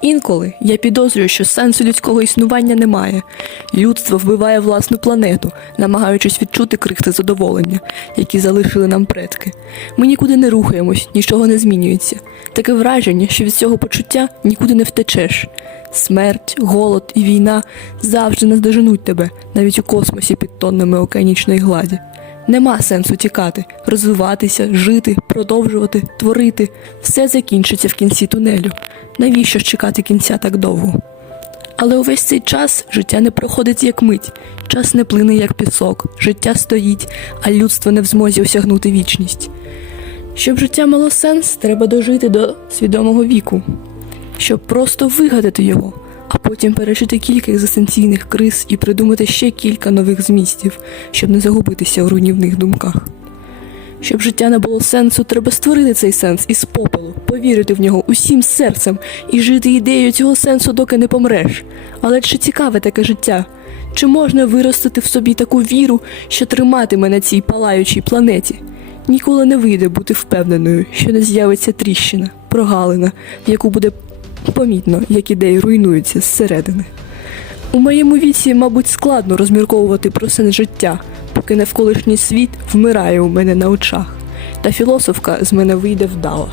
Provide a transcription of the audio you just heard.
Інколи я підозрюю, що сенсу людського існування немає. Людство вбиває власну планету, намагаючись відчути крихти задоволення, які залишили нам предки. Ми нікуди не рухаємось, нічого не змінюється. Таке враження, що від цього почуття нікуди не втечеш. Смерть, голод і війна завжди наздоженуть тебе, навіть у космосі під тоннами океанічної гладі. Нема сенсу тікати, розвиватися, жити, продовжувати, творити. Все закінчиться в кінці тунелю. Навіщо ж чекати кінця так довго? Але увесь цей час життя не проходить як мить, час не плине як пісок, життя стоїть, а людство не в змозі осягнути вічність. Щоб життя мало сенс, треба дожити до свідомого віку, щоб просто вигадати його, а потім пережити кілька екзистенційних криз і придумати ще кілька нових змістів, щоб не загубитися у руйнівних думках. Щоб життя не було сенсу, треба створити цей сенс із попелу, повірити в нього усім серцем і жити ідеєю цього сенсу, доки не помреш. Але чи цікаве таке життя? Чи можна виростити в собі таку віру, що триматиме на цій палаючій планеті? Ніколи не вийде бути впевненою, що не з'явиться тріщина, прогалина, в яку буде помітно, як ідеї руйнуються зсередини. У моєму віці, мабуть, складно розмірковувати про сенс життя, поки навколишній світ вмирає у мене на очах, та філософка з мене вийде вдала.